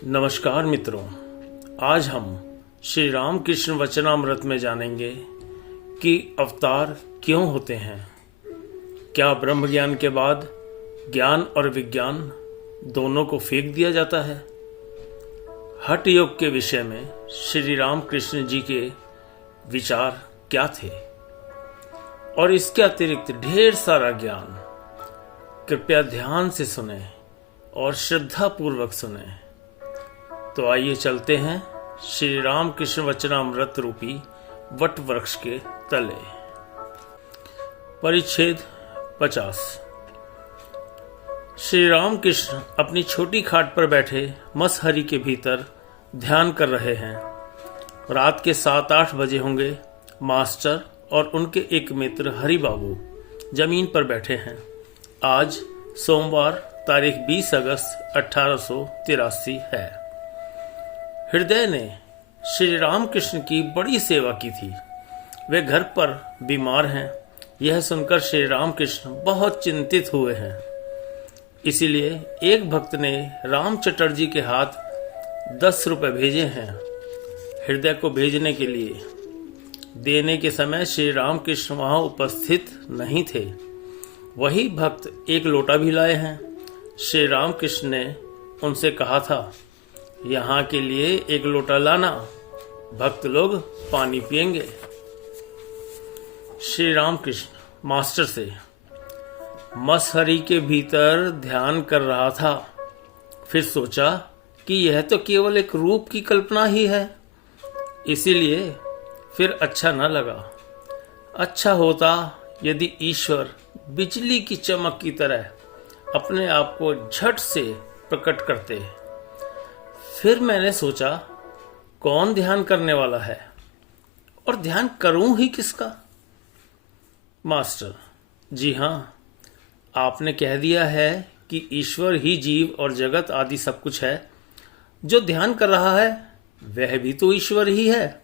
नमस्कार मित्रों, आज हम श्री राम कृष्ण वचनामृत में जानेंगे कि अवतार क्यों होते हैं। क्या ब्रह्म ज्ञान के बाद ज्ञान और विज्ञान दोनों को फेंक दिया जाता है। हठ योग के विषय में श्री राम कृष्ण जी के विचार क्या थे और इसके अतिरिक्त ढेर सारा ज्ञान। कृपया ध्यान से सुने और श्रद्धा पूर्वक सुने। तो आइए चलते हैं श्री राम कृष्ण वचनामृत रूपी वट वृक्ष के तले। परिच्छेद 50। श्री राम कृष्ण अपनी छोटी खाट पर बैठे मसहरी के भीतर ध्यान कर रहे हैं। रात के 7-8 बजे होंगे। मास्टर और उनके एक मित्र हरि बाबू जमीन पर बैठे हैं। आज सोमवार तारीख 20 अगस्त 1883 है। हृदय ने श्री राम कृष्ण की बड़ी सेवा की थी। वे घर पर बीमार हैं, यह सुनकर श्री राम कृष्ण बहुत चिंतित हुए हैं। इसीलिए एक भक्त ने राम चटर्जी के हाथ 10 रुपए भेजे हैं हृदय को भेजने के लिए। देने के समय श्री राम कृष्ण वहां उपस्थित नहीं थे। वही भक्त एक लोटा भी लाए हैं। श्री राम कृष्ण ने उनसे कहा था, यहाँ के लिए एक लोटा लाना, भक्त लोग पानी पिएंगे। श्री राम कृष्ण मास्टर से मसहरी के भीतर ध्यान कर रहा था। फिर सोचा कि यह तो केवल एक रूप की कल्पना ही है, इसीलिए फिर अच्छा न लगा। अच्छा होता यदि ईश्वर बिजली की चमक की तरह अपने आप को झट से प्रकट करते। फिर मैंने सोचा, कौन ध्यान करने वाला है और ध्यान करूं ही किसका। मास्टर: जी हाँ, आपने कह दिया है कि ईश्वर ही जीव और जगत आदि सब कुछ है। जो ध्यान कर रहा है वह भी तो ईश्वर ही है।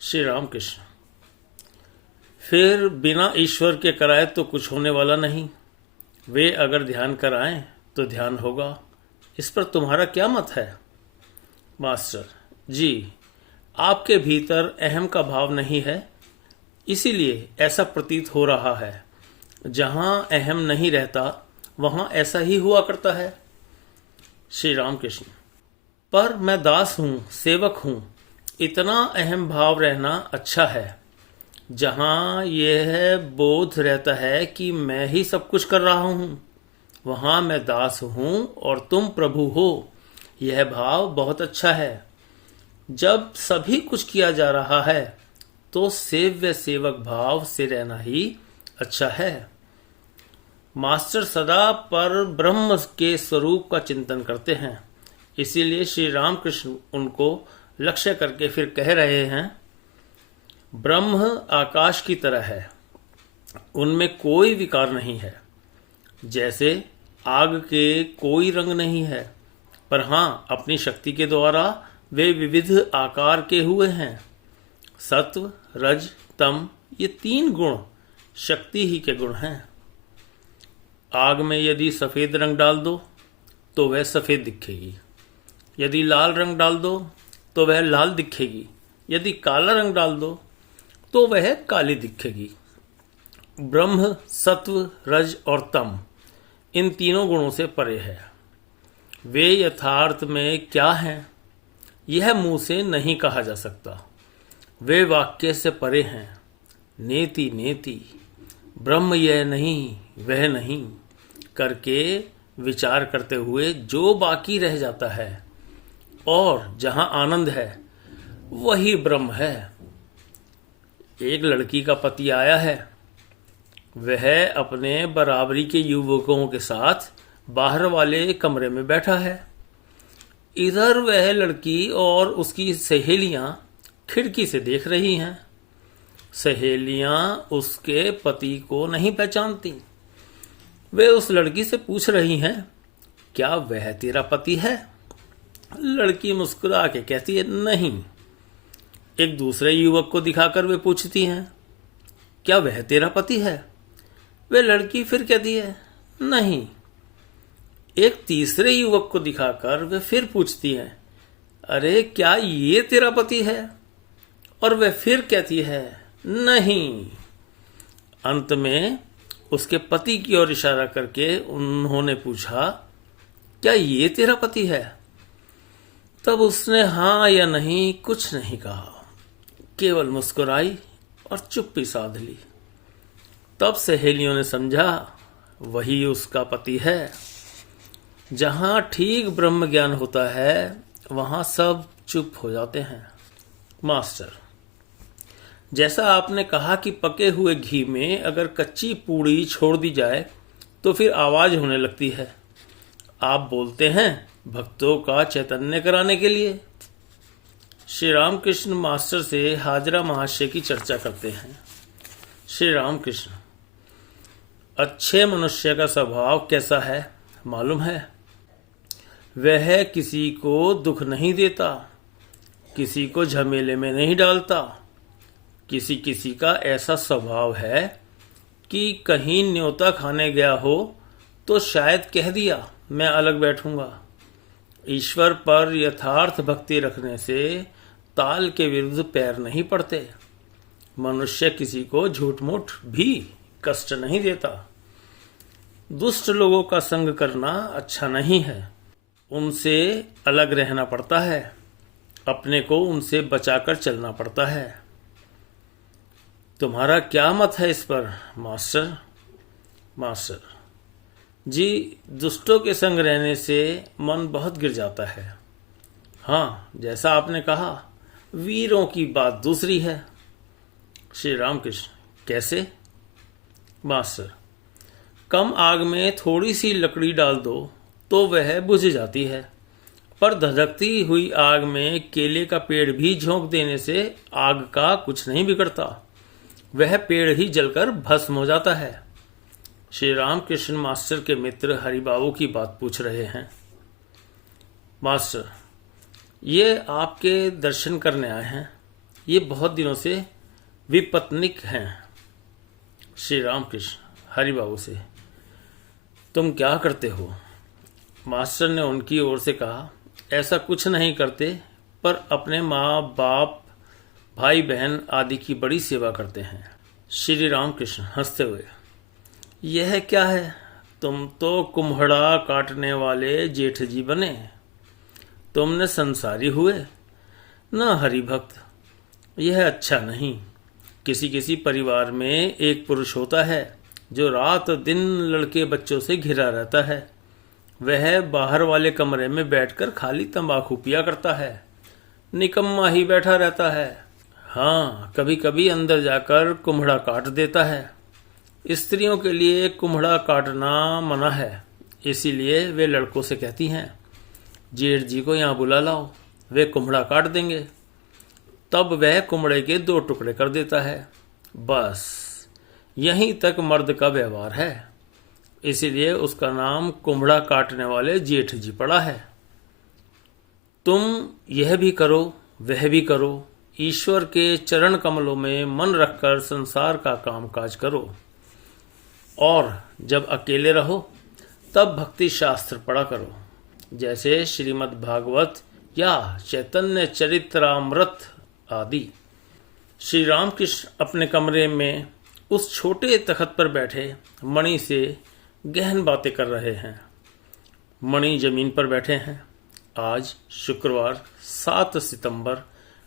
श्री राम कृष्ण: फिर बिना ईश्वर के कराए तो कुछ होने वाला नहीं। वे अगर ध्यान कराएं तो ध्यान होगा। इस पर तुम्हारा क्या मत है। मास्टर: जी, आपके भीतर अहम का भाव नहीं है, इसीलिए ऐसा प्रतीत हो रहा है। जहां अहम नहीं रहता वहां ऐसा ही हुआ करता है। श्री राम कृष्ण: पर मैं दास हूं, सेवक हूं। इतना अहम भाव रहना अच्छा है। जहां यह बोध रहता है कि मैं ही सब कुछ कर रहा हूं, वहां मैं दास हूं और तुम प्रभु हो, यह भाव बहुत अच्छा है। जब सभी कुछ किया जा रहा है तो सेव्य सेवक भाव से रहना ही अच्छा है। मास्टर सदा पर ब्रह्म के स्वरूप का चिंतन करते हैं, इसीलिए श्री राम कृष्ण उनको लक्ष्य करके फिर कह रहे हैं, ब्रह्म आकाश की तरह है, उनमें कोई विकार नहीं है। जैसे आग के कोई रंग नहीं है, पर हाँ, अपनी शक्ति के द्वारा वे विविध आकार के हुए हैं। सत्व, रज, तम, ये 3 गुण शक्ति ही के गुण हैं। आग में यदि सफेद रंग डाल दो तो वह सफेद दिखेगी, यदि लाल रंग डाल दो तो वह लाल दिखेगी, यदि काला रंग डाल दो तो वह काली दिखेगी। ब्रह्म सत्व, रज और तम इन 3 गुणों से परे है। वे यथार्थ में क्या हैं, यह मुंह से नहीं कहा जा सकता। वे वाक्य से परे हैं। नेति नेति, ब्रह्म यह नहीं वह नहीं करके विचार करते हुए जो बाकी रह जाता है और जहां आनंद है वही ब्रह्म है। एक लड़की का पति आया है। वह अपने बराबरी के युवकों के साथ बाहर वाले कमरे में बैठा है। इधर वह लड़की और उसकी सहेलियां खिड़की से देख रही हैं। सहेलियां उसके पति को नहीं पहचानती। वे उस लड़की से पूछ रही हैं, क्या वह तेरा पति है। लड़की मुस्कुरा के कहती है, नहीं। एक दूसरे युवक को दिखाकर वे पूछती हैं, क्या वह तेरा पति है। वे लड़की फिर कहती है, नहीं। एक तीसरे युवक को दिखाकर वे फिर पूछती है, अरे क्या ये तेरा पति है? और वह फिर कहती है, नहीं। अंत में उसके पति की ओर इशारा करके उन्होंने पूछा, क्या ये तेरा पति है? तब उसने हाँ या नहीं कुछ नहीं कहा, केवल मुस्कुराई और चुप्पी साध ली। तब सहेलियों ने समझा वही उसका पति है। जहां ठीक ब्रह्म ज्ञान होता है वहां सब चुप हो जाते हैं। मास्टर, जैसा आपने कहा कि पके हुए घी में अगर कच्ची पूड़ी छोड़ दी जाए तो फिर आवाज होने लगती है, आप बोलते हैं भक्तों का चैतन्य कराने के लिए। श्री रामकृष्ण मास्टर से हाजरा महाशय की चर्चा करते हैं। श्री रामकृष्ण, अच्छे मनुष्य का स्वभाव कैसा है मालूम है? वह किसी को दुख नहीं देता, किसी को झमेले में नहीं डालता। किसी किसी का ऐसा स्वभाव है कि कहीं न्योता खाने गया हो तो शायद कह दिया मैं अलग बैठूंगा। ईश्वर पर यथार्थ भक्ति रखने से ताल के विरुद्ध पैर नहीं पड़ते। मनुष्य किसी को झूठ मूठ भी कष्ट नहीं देता। दुष्ट लोगों का संग करना अच्छा नहीं है, उनसे अलग रहना पड़ता है, अपने को उनसे बचाकर चलना पड़ता है। तुम्हारा क्या मत है इस पर मास्टर? मास्टर जी, दुष्टों के संग रहने से मन बहुत गिर जाता है। हाँ, जैसा आपने कहा, वीरों की बात दूसरी है। श्री रामकृष्ण, कैसे? मास्टर, कम आग में थोड़ी सी लकड़ी डाल दो तो वह बुझ जाती है, पर धधकती हुई आग में केले का पेड़ भी झोंक देने से आग का कुछ नहीं बिगड़ता, वह पेड़ ही जलकर भस्म हो जाता है। श्री रामकृष्ण मास्टर के मित्र हरिबाबू की बात पूछ रहे हैं। मास्टर, ये आपके दर्शन करने आए हैं, ये बहुत दिनों से विपत्निक हैं। श्री रामकृष्ण हरिबाबू से, तुम क्या करते हो? मास्टर ने उनकी ओर से कहा, ऐसा कुछ नहीं करते, पर अपने माँ बाप भाई बहन आदि की बड़ी सेवा करते हैं। श्री रामकृष्ण हंसते हुए, यह क्या है, तुम तो कुम्हड़ा काटने वाले जेठ जी बने, तुमने संसारी हुए न हरिभक्त। यह अच्छा नहीं। किसी किसी परिवार में एक पुरुष होता है जो रात दिन लड़के बच्चों से घिरा रहता है। वह बाहर वाले कमरे में बैठकर खाली तंबाकू पिया करता है, निकम्मा ही बैठा रहता है। हाँ, कभी कभी अंदर जाकर कुम्हड़ा काट देता है। स्त्रियों के लिए कुम्हड़ा काटना मना है, इसीलिए वे लड़कों से कहती हैं, जेठ जी को यहाँ बुला लाओ, वे कुम्हड़ा काट देंगे। तब वह कुम्हड़े के 2 टुकड़े कर देता है। बस यहीं तक मर्द का व्यवहार है, इसीलिए उसका नाम कुम्हड़ा काटने वाले जेठ जी पड़ा है। तुम यह भी करो, वह भी करो, ईश्वर के चरण कमलों में मन रखकर संसार का कामकाज करो, और जब अकेले रहो तब भक्ति शास्त्र पढ़ा करो, जैसे श्रीमद् भागवत या चैतन्य चरित्रामृत आदि। श्री रामकृष्ण अपने कमरे में उस छोटे तख्त पर बैठे मणि से गहन बातें कर रहे हैं। मणि जमीन पर बैठे हैं। आज शुक्रवार 7 सितंबर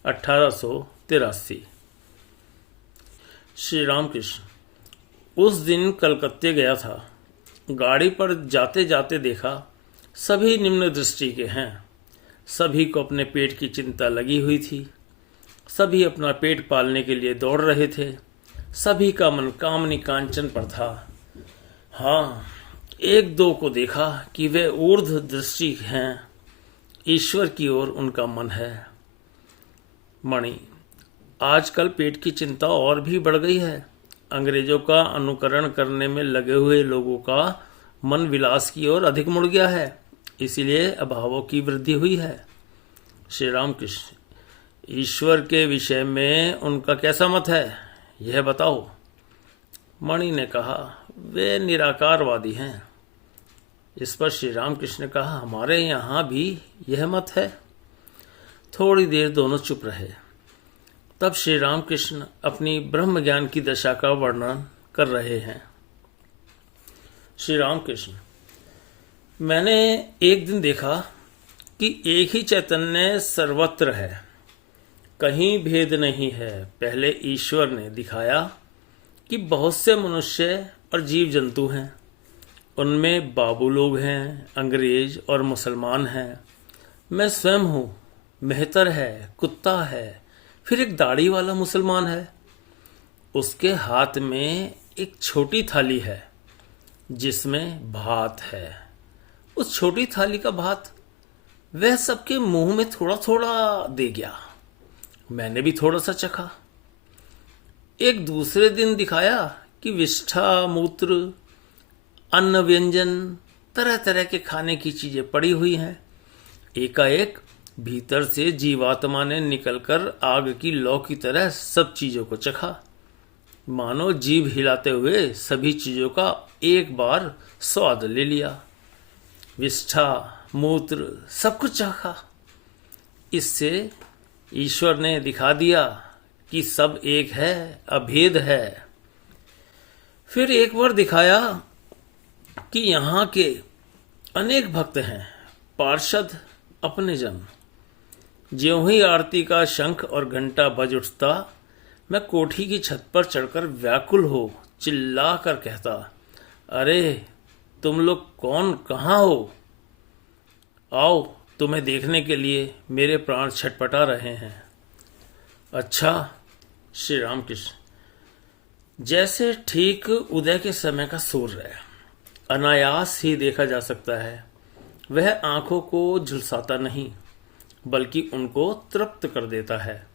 1883। श्री रामकृष्ण, उस दिन कलकत्ते गया था। गाड़ी पर जाते जाते देखा सभी निम्न दृष्टि के हैं। सभी को अपने पेट की चिंता लगी हुई थी। सभी अपना पेट पालने के लिए दौड़ रहे थे। सभी का मन कामनी कांचन पर था। हाँ, 1-2 को देखा कि वे ऊर्ध्व दृष्टि हैं, ईश्वर की ओर उनका मन है। मणि, आजकल पेट की चिंता और भी बढ़ गई है। अंग्रेजों का अनुकरण करने में लगे हुए लोगों का मन विलास की ओर अधिक मुड़ गया है, इसीलिए अभावों की वृद्धि हुई है। श्री रामकृष्ण, ईश्वर के विषय में उनका कैसा मत है, यह बताओ। मणि ने कहा, वे निराकारवादी हैं। इस पर श्री राम कृष्ण ने कहा, हमारे यहाँ भी यह मत है। थोड़ी देर दोनों चुप रहे। तब श्री राम कृष्ण अपनी ब्रह्म ज्ञान की दशा का वर्णन कर रहे हैं। श्री राम कृष्ण, मैंने एक दिन देखा कि एक ही चैतन्य सर्वत्र है, कहीं भेद नहीं है। पहले ईश्वर ने दिखाया कि बहुत से मनुष्य और जीव जंतु हैं, उनमें बाबू लोग हैं, अंग्रेज और मुसलमान हैं, मैं स्वयं हूँ, मेहतर है, कुत्ता है, फिर एक दाढ़ी वाला मुसलमान है। उसके हाथ में एक छोटी थाली है जिसमें भात है। उस छोटी थाली का भात वह सबके मुंह में थोड़ा थोड़ा दे गया। मैंने भी थोड़ा सा चखा। एक दूसरे दिन दिखाया कि विष्ठा, मूत्र, अन्न, व्यंजन, तरह तरह के खाने की चीजें पड़ी हुई हैं। एकाएक भीतर से जीवात्मा ने निकलकर आग की लौ की तरह सब चीजों को चखा। मानो जीभ हिलाते हुए सभी चीजों का एक बार स्वाद ले लिया। विष्ठा, मूत्र, सब कुछ चखा। इससे ईश्वर ने दिखा दिया कि सब एक है, अभेद है। फिर एक बार दिखाया कि यहाँ के अनेक भक्त हैं, पार्षद, अपने जन। ज्यों ही आरती का शंख और घंटा बज उठता, मैं कोठी की छत पर चढ़कर व्याकुल हो चिल्ला कर कहता, अरे तुम लोग कौन, कहाँ हो? आओ, तुम्हें देखने के लिए मेरे प्राण छटपटा रहे हैं। अच्छा श्री राम कृष्ण, जैसे ठीक उदय के समय का सूर्य अनायास ही देखा जा सकता है, वह आंखों को झुलसाता नहीं बल्कि उनको तृप्त कर देता है।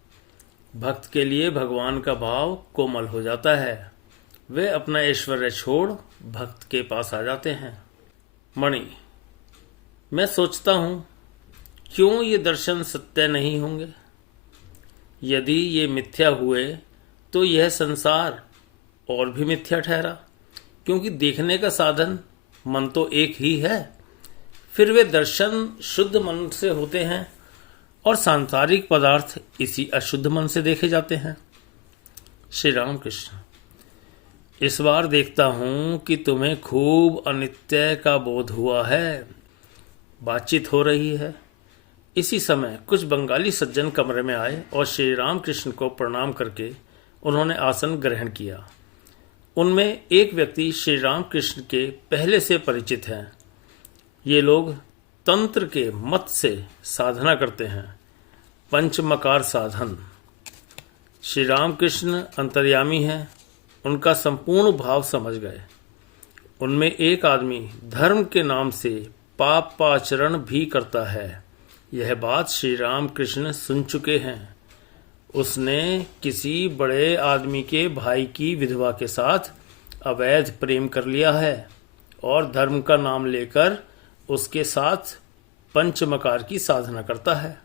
भक्त के लिए भगवान का भाव कोमल हो जाता है। वे अपना ऐश्वर्य छोड़ भक्त के पास आ जाते हैं। मणि, मैं सोचता हूँ, क्यों ये दर्शन सत्य नहीं होंगे? यदि ये मिथ्या हुए तो यह संसार और भी मिथ्या ठहरा, क्योंकि देखने का साधन मन तो एक ही है। फिर वे दर्शन शुद्ध मन से होते हैं और सांसारिक पदार्थ इसी अशुद्ध मन से देखे जाते हैं। श्री राम कृष्ण, इस बार देखता हूं कि तुम्हें खूब अनित्य का बोध हुआ है। बातचीत हो रही है। इसी समय कुछ बंगाली सज्जन कमरे में आए और श्री राम कृष्ण को प्रणाम करके उन्होंने आसन ग्रहण किया। उनमें एक व्यक्ति श्री राम कृष्ण के पहले से परिचित हैं। ये लोग तंत्र के मत से साधना करते हैं, पंचमकार साधन। श्री राम कृष्ण अंतर्यामी हैं, उनका संपूर्ण भाव समझ गए। उनमें एक आदमी धर्म के नाम से पापाचरण भी करता है। यह बात श्री राम कृष्ण सुन चुके हैं। उसने किसी बड़े आदमी के भाई की विधवा के साथ अवैध प्रेम कर लिया है और धर्म का नाम लेकर उसके साथ पंचमकार की साधना करता है।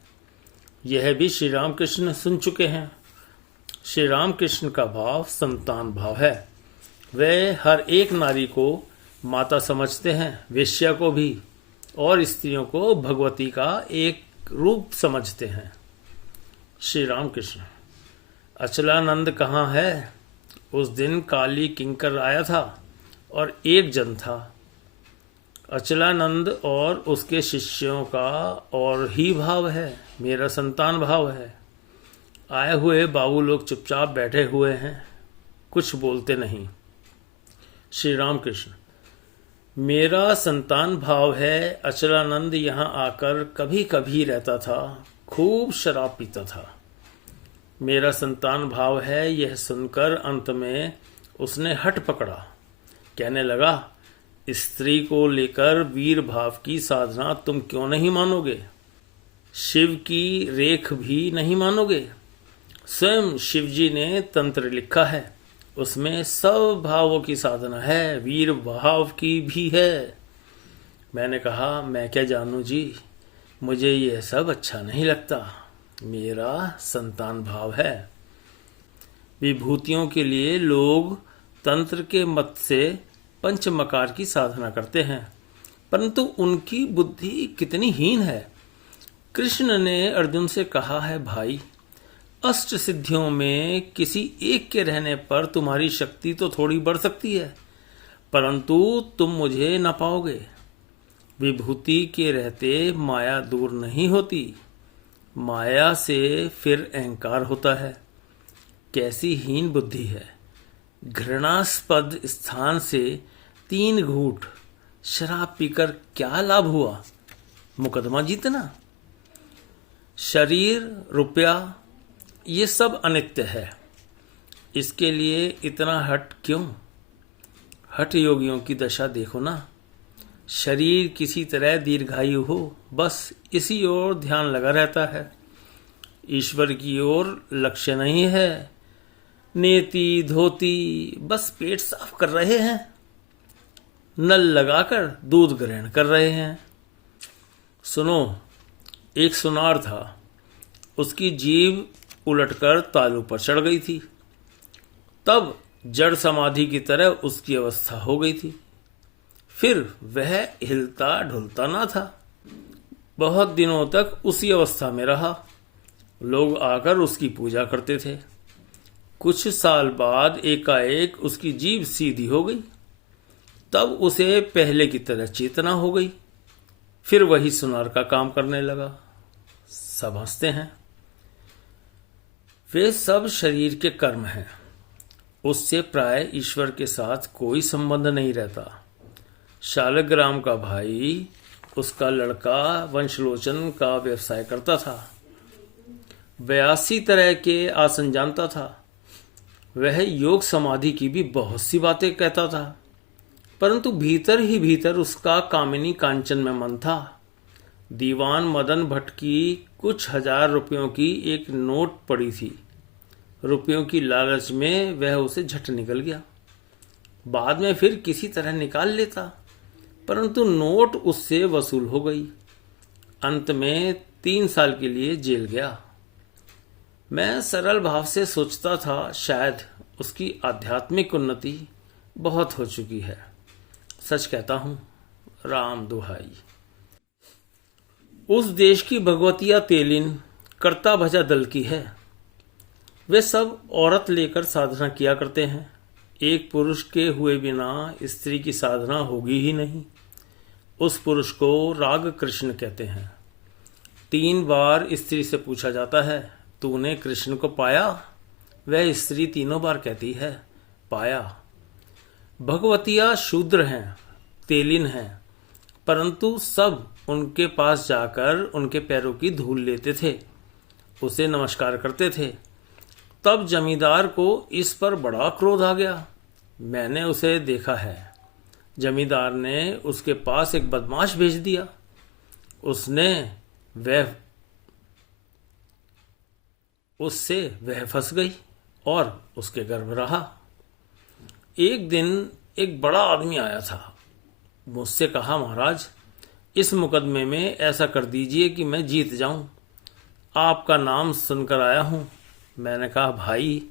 यह भी श्री राम कृष्ण सुन चुके हैं। श्री राम कृष्ण का भाव संतान भाव है। वे हर एक नारी को माता समझते हैं, वेश्या को भी, और स्त्रियों को भगवती का एक रूप समझते हैं। श्री राम कृष्ण, अचलानंद कहाँ है? उस दिन काली किंकर आया था और एक जन था। अचलानंद और उसके शिष्यों का और ही भाव है, मेरा संतान भाव है। आए हुए बाबू लोग चुपचाप बैठे हुए हैं, कुछ बोलते नहीं। श्री राम कृष्ण, मेरा संतान भाव है। अचलानंद यहाँ आकर कभी कभी रहता था, खूब शराब पीता था। मेरा संतान भाव है। यह सुनकर अंत में उसने हट पकड़ा, कहने लगा, स्त्री को लेकर वीर भाव की साधना तुम क्यों नहीं मानोगे? शिव की रेख भी नहीं मानोगे? स्वयं शिव जी ने तंत्र लिखा है, उसमें सब भावों की साधना है, वीर भाव की भी है। मैंने कहा, मैं क्या जानूं जी, मुझे यह सब अच्छा नहीं लगता। मेरा संतान भाव है। विभूतियों के लिए लोग तंत्र के मत से पंचमकार की साधना करते हैं। परंतु उनकी बुद्धि कितनी हीन है। कृष्ण ने अर्जुन से कहा है, भाई, अष्ट सिद्धियों में किसी एक के रहने पर तुम्हारी शक्ति तो थोड़ी बढ़ सकती है, परंतु तुम मुझे न पाओगे। विभूति के रहते माया दूर नहीं होती, माया से फिर अहंकार होता है। कैसी हीन बुद्धि है। घृणास्पद स्थान से 3 घूंट शराब पीकर क्या लाभ हुआ? मुकदमा जीतना। शरीर, रुपया, ये सब अनित्य है। इसके लिए इतना हट क्यों? हठ योगियों की दशा देखो ना। शरीर किसी तरह दीर्घायु हो, बस इसी ओर ध्यान लगा रहता है। ईश्वर की ओर लक्ष्य नहीं है। नेति धोती, बस पेट साफ कर रहे हैं। नल लगाकर दूध ग्रहण कर रहे हैं। सुनो, एक सुनार था। उसकी जीभ उलटकर तालू पर चढ़ गई थी। तब जड़ समाधि की तरह उसकी अवस्था हो गई थी। फिर वह हिलता ढुलता ना था। बहुत दिनों तक उसी अवस्था में रहा। लोग आकर उसकी पूजा करते थे। कुछ साल बाद एकाएक उसकी जीभ सीधी हो गई। तब उसे पहले की तरह चेतना हो गई। फिर वही सुनार का काम करने लगा। सब हंसते हैं। वे सब शरीर के कर्म हैं। उससे प्राय ईश्वर के साथ कोई संबंध नहीं रहता। शालिग्राम का भाई, उसका लड़का वंशलोचन का व्यवसाय करता था। 82 तरह के आसन जानता था। वह योग समाधि की भी बहुत सी बातें कहता था, परंतु भीतर ही भीतर उसका कामिनी कांचन में मन था। दीवान मदन भट्ट की कुछ 1000 रुपयों की एक नोट पड़ी थी। रुपयों की लालच में वह उसे झट निकल गया। बाद में फिर किसी तरह निकाल लेता, परंतु नोट उससे वसूल हो गई। अंत में 3 साल के लिए जेल गया। मैं सरल भाव से सोचता था, शायद उसकी आध्यात्मिक उन्नति बहुत हो चुकी है। सच कहता हूं, राम दुहाई। उस देश की भगवतिया तेलिन कर्ता भजा दल की है। वे सब औरत लेकर साधना किया करते हैं। एक पुरुष के हुए बिना स्त्री की साधना होगी ही नहीं। उस पुरुष को राग कृष्ण कहते हैं। 3 बार स्त्री से पूछा जाता है, तूने कृष्ण को पाया? वह स्त्री 3 बार कहती है, पाया। भगवतिया शूद्र हैं, तेलिन हैं, परंतु सब उनके पास जाकर उनके पैरों की धूल लेते थे, उसे नमस्कार करते थे। तब जमींदार को इस पर बड़ा क्रोध आ गया। मैंने उसे देखा है। जमींदार ने उसके पास एक बदमाश भेज दिया। उससे वह फंस गई और उसके गर्भ रहा। एक दिन एक बड़ा आदमी आया था। मुझसे कहा, महाराज, इस मुकदमे में ऐसा कर दीजिए कि मैं जीत जाऊं। आपका नाम सुनकर आया हूं। मैंने कहा, भाई,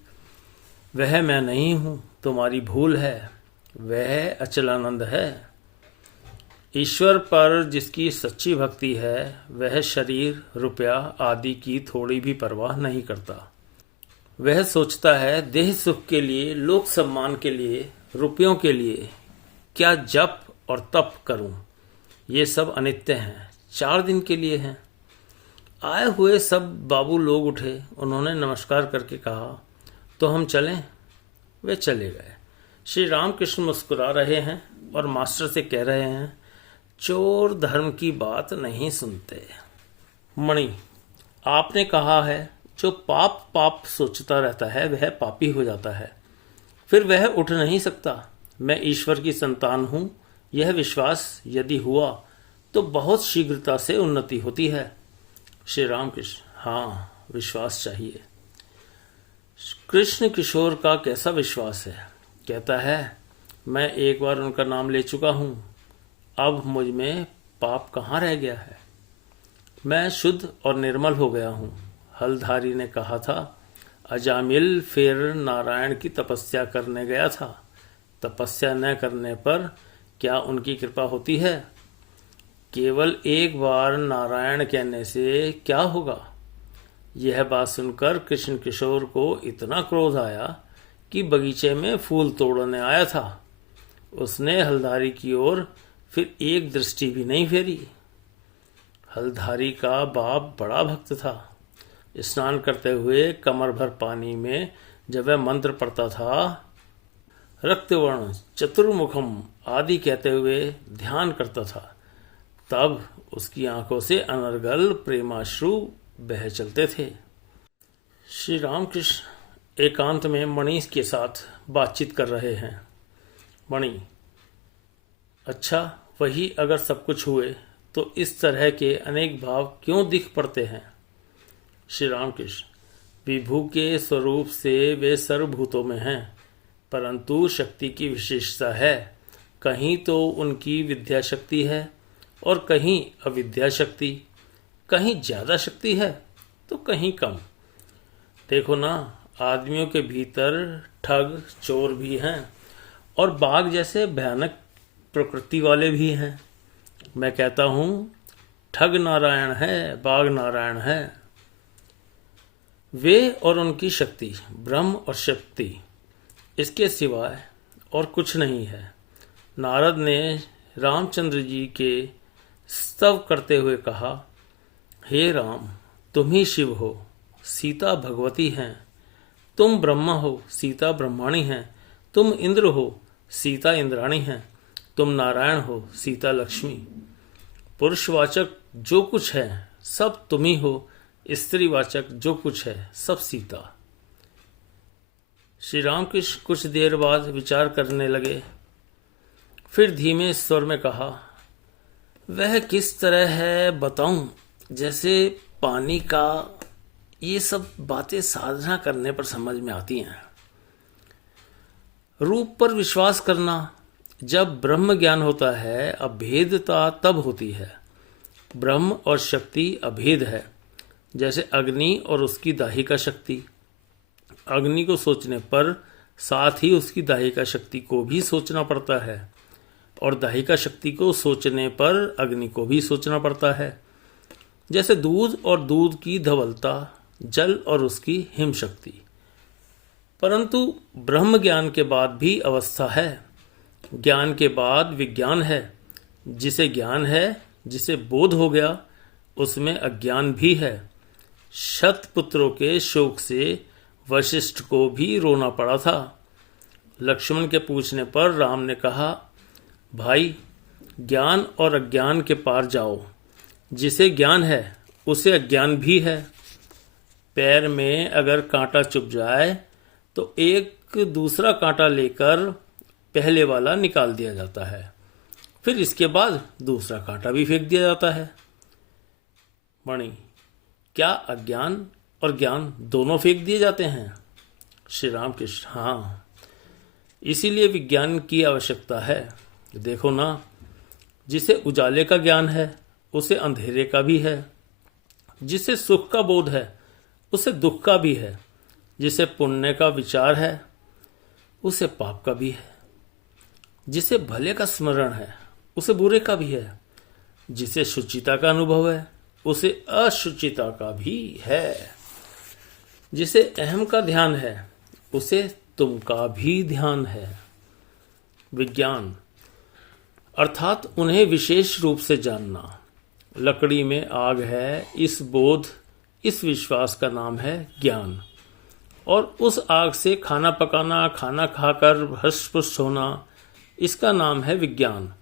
वह मैं नहीं हूं, तुम्हारी भूल है। वह अचलानंद है। ईश्वर पर जिसकी सच्ची भक्ति है, वह शरीर, रुपया आदि की थोड़ी भी परवाह नहीं करता। वह सोचता है, देह सुख के लिए, लोक सम्मान के लिए, रुपयों के लिए क्या जप और तप करूं? ये सब अनित्य हैं, 4 दिन के लिए हैं। आए हुए सब बाबू लोग उठे। उन्होंने नमस्कार करके कहा, तो हम चलें? वे चले गए। श्री रामकृष्ण मुस्कुरा रहे हैं और मास्टर से कह रहे हैं, चोर धर्म की बात नहीं सुनते। मणि, आपने कहा है, जो पाप पाप सोचता रहता है वह पापी हो जाता है, फिर वह उठ नहीं सकता। मैं ईश्वर की संतान हूं, यह विश्वास यदि हुआ तो बहुत शीघ्रता से उन्नति होती है। श्री रामकृष्ण, हाँ, विश्वास चाहिए। कृष्ण किशोर का कैसा विश्वास है? कहता है, मैं एक बार उनका नाम ले चुका हूं, अब मुझ में पाप कहाँ रह गया है। मैं शुद्ध और निर्मल हो गया हूं। हलधारी ने कहा था, अजामिल फिर नारायण की तपस्या करने गया था। तपस्या न करने पर क्या उनकी कृपा होती है? केवल एक बार नारायण कहने से क्या होगा। यह बात सुनकर कृष्ण किशोर को इतना क्रोध आया कि बगीचे में फूल तोड़ने आया था। उसने हलधारी की ओर फिर एक दृष्टि भी नहीं फेरी। हलधारी का बाप बड़ा भक्त था। स्नान करते हुए कमर भर पानी में जब वह मंत्र पढ़ता था, रक्तवर्ण चतुर्मुखम आदि कहते हुए ध्यान करता था, तब उसकी आंखों से अनर्गल प्रेमाश्रु बह चलते थे। श्री रामकृष्ण एकांत में मणि के साथ बातचीत कर रहे हैं। मणि: अच्छा, वही अगर सब कुछ हुए तो इस तरह के अनेक भाव क्यों दिख पड़ते हैं। श्री रामकृष्ण: विभु के स्वरूप से वे सर्वभूतों में हैं, परंतु शक्ति की विशेषता है। कहीं तो उनकी विद्या शक्ति है और कहीं अविद्या शक्ति, कहीं ज्यादा शक्ति है तो कहीं कम। देखो ना, आदमियों के भीतर ठग चोर भी हैं और बाघ जैसे भयानक प्रकृति वाले भी हैं। मैं कहता हूं, ठग नारायण है, बाघ नारायण है। वे और उनकी शक्ति ब्रह्म और शक्ति, इसके सिवाय और कुछ नहीं है। नारद ने रामचंद्र जी के स्तव करते हुए कहा, हे राम, तुम ही शिव हो, सीता भगवती हैं। तुम ब्रह्मा हो, सीता ब्रह्माणी हैं। तुम इंद्र हो, सीता इंद्राणी हैं। तुम नारायण हो, सीता लक्ष्मी। पुरुषवाचक जो कुछ है सब तुम ही हो, स्त्रीवाचक जो कुछ है सब सीता। श्री रामकृष्ण कुछ देर बाद विचार करने लगे, फिर धीमे स्वर में कहा, वह किस तरह है बताऊं, जैसे पानी का। ये सब बातें साधना करने पर समझ में आती हैं। रूप पर विश्वास करना, जब ब्रह्म ज्ञान होता है अभेदता तब होती है। ब्रह्म और शक्ति अभेद है, जैसे अग्नि और उसकी दाहिका शक्ति। अग्नि को सोचने पर साथ ही उसकी दाहिका शक्ति को भी सोचना पड़ता है, और दाहिका शक्ति को सोचने पर अग्नि को भी सोचना पड़ता है। जैसे दूध और दूध की धवलता, जल और उसकी हिम शक्ति। परंतु ब्रह्म ज्ञान के बाद भी अवस्था है। ज्ञान के बाद विज्ञान है। जिसे ज्ञान है, जिसे बोध हो गया, उसमें अज्ञान भी है। शतपुत्रों के शोक से वशिष्ठ को भी रोना पड़ा था। लक्ष्मण के पूछने पर राम ने कहा, भाई, ज्ञान और अज्ञान के पार जाओ। जिसे ज्ञान है उसे अज्ञान भी है। पैर में अगर कांटा चुभ जाए तो एक दूसरा कांटा लेकर पहले वाला निकाल दिया जाता है, फिर इसके बाद दूसरा कांटा भी फेंक दिया जाता है। मणि: क्या अज्ञान और ज्ञान दोनों फेंक दिए जाते हैं। श्री रामकृष्ण: हाँ, इसीलिए विज्ञान की आवश्यकता है। देखो ना, जिसे उजाले का ज्ञान है उसे अंधेरे का भी है। जिसे सुख का बोध है उसे दुख का भी है। जिसे पुण्य का विचार है उसे पाप का भी है। जिसे भले का स्मरण है उसे बुरे का भी है। जिसे शुचिता का अनुभव है उसे अशुचिता का भी है। जिसे अहम का ध्यान है उसे तुम का भी ध्यान है। विज्ञान अर्थात उन्हें विशेष रूप से जानना। लकड़ी में आग है, इस बोध, इस विश्वास का नाम है ज्ञान। और उस आग से खाना पकाना, खाना खाकर हष्ट-पुष्ट होना, इसका नाम है विज्ञान।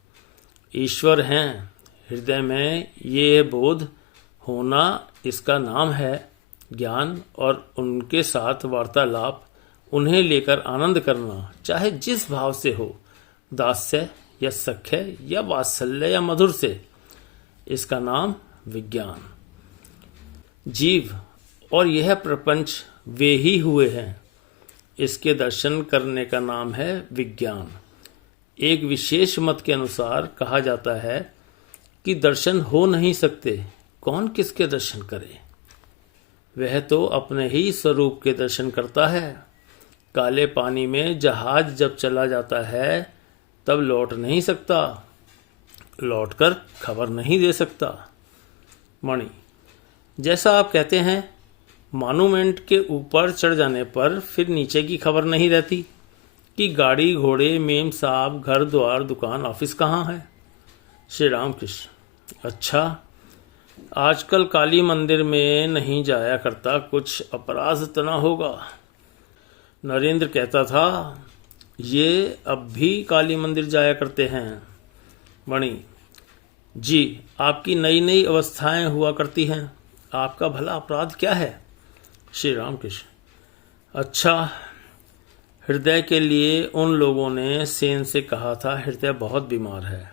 ईश्वर हैं हृदय में, ये बोध होना, इसका नाम है ज्ञान। और उनके साथ वार्तालाप, उन्हें लेकर आनंद करना, चाहे जिस भाव से हो, दास्य या सख्य या वात्सल्य या मधुर से, इसका नाम विज्ञान। जीव और यह प्रपंच वे ही हुए हैं, इसके दर्शन करने का नाम है विज्ञान। एक विशेष मत के अनुसार कहा जाता है कि दर्शन हो नहीं सकते, कौन किसके दर्शन करे। वह तो अपने ही स्वरूप के दर्शन करता है। काले पानी में जहाज जब चला जाता है तब लौट नहीं सकता। लौटकर खबर नहीं दे सकता। मणि, जैसा आप कहते हैं, मॉन्यूमेंट के ऊपर चढ़ जाने पर फिर नीचे की खबर नहीं रहती कि गाड़ी घोड़े मेम साहब घर द्वार दुकान ऑफिस कहाँ है। श्री राम कृष्ण, अच्छा, आजकल काली मंदिर में नहीं जाया करता, कुछ अपराध तो ना होगा। नरेंद्र कहता था, ये अब भी काली मंदिर जाया करते हैं। मणि, जी, आपकी नई नई अवस्थाएं हुआ करती हैं, आपका भला अपराध क्या है। श्री राम कृष्ण, अच्छा, हृदय के लिए उन लोगों ने सेन से कहा था हृदय बहुत बीमार है,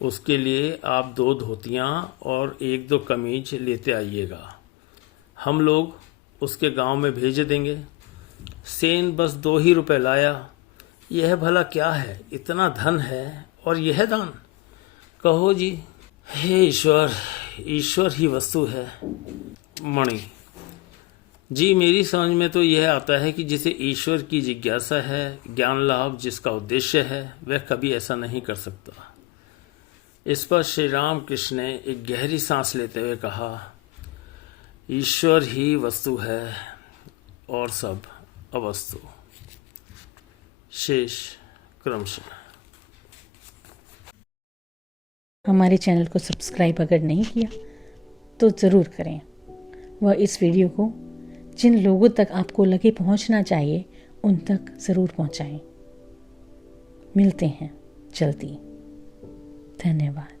उसके लिए आप 2 धोतियाँ और 1-2 कमीज लेते आइएगा, हम लोग उसके गांव में भेज देंगे। सेन बस 2 ही रुपए लाया। यह भला क्या है, इतना धन है और यह दान। कहो जी, हे ईश्वर, ईश्वर ही वस्तु है। मणि, जी, मेरी समझ में तो यह आता है कि जिसे ईश्वर की जिज्ञासा है, ज्ञान लाभ जिसका उद्देश्य है, वह कभी ऐसा नहीं कर सकता। इस पर श्री राम कृष्ण ने एक गहरी सांस लेते हुए कहा, ईश्वर ही वस्तु है और सब अवस्तु। शेष क्रमशः। हमारे चैनल को सब्सक्राइब अगर नहीं किया तो ज़रूर करें, वह इस वीडियो को जिन लोगों तक आपको लगे पहुंचना चाहिए उन तक ज़रूर पहुंचाएं। मिलते हैं जल्दी। धन्यवाद।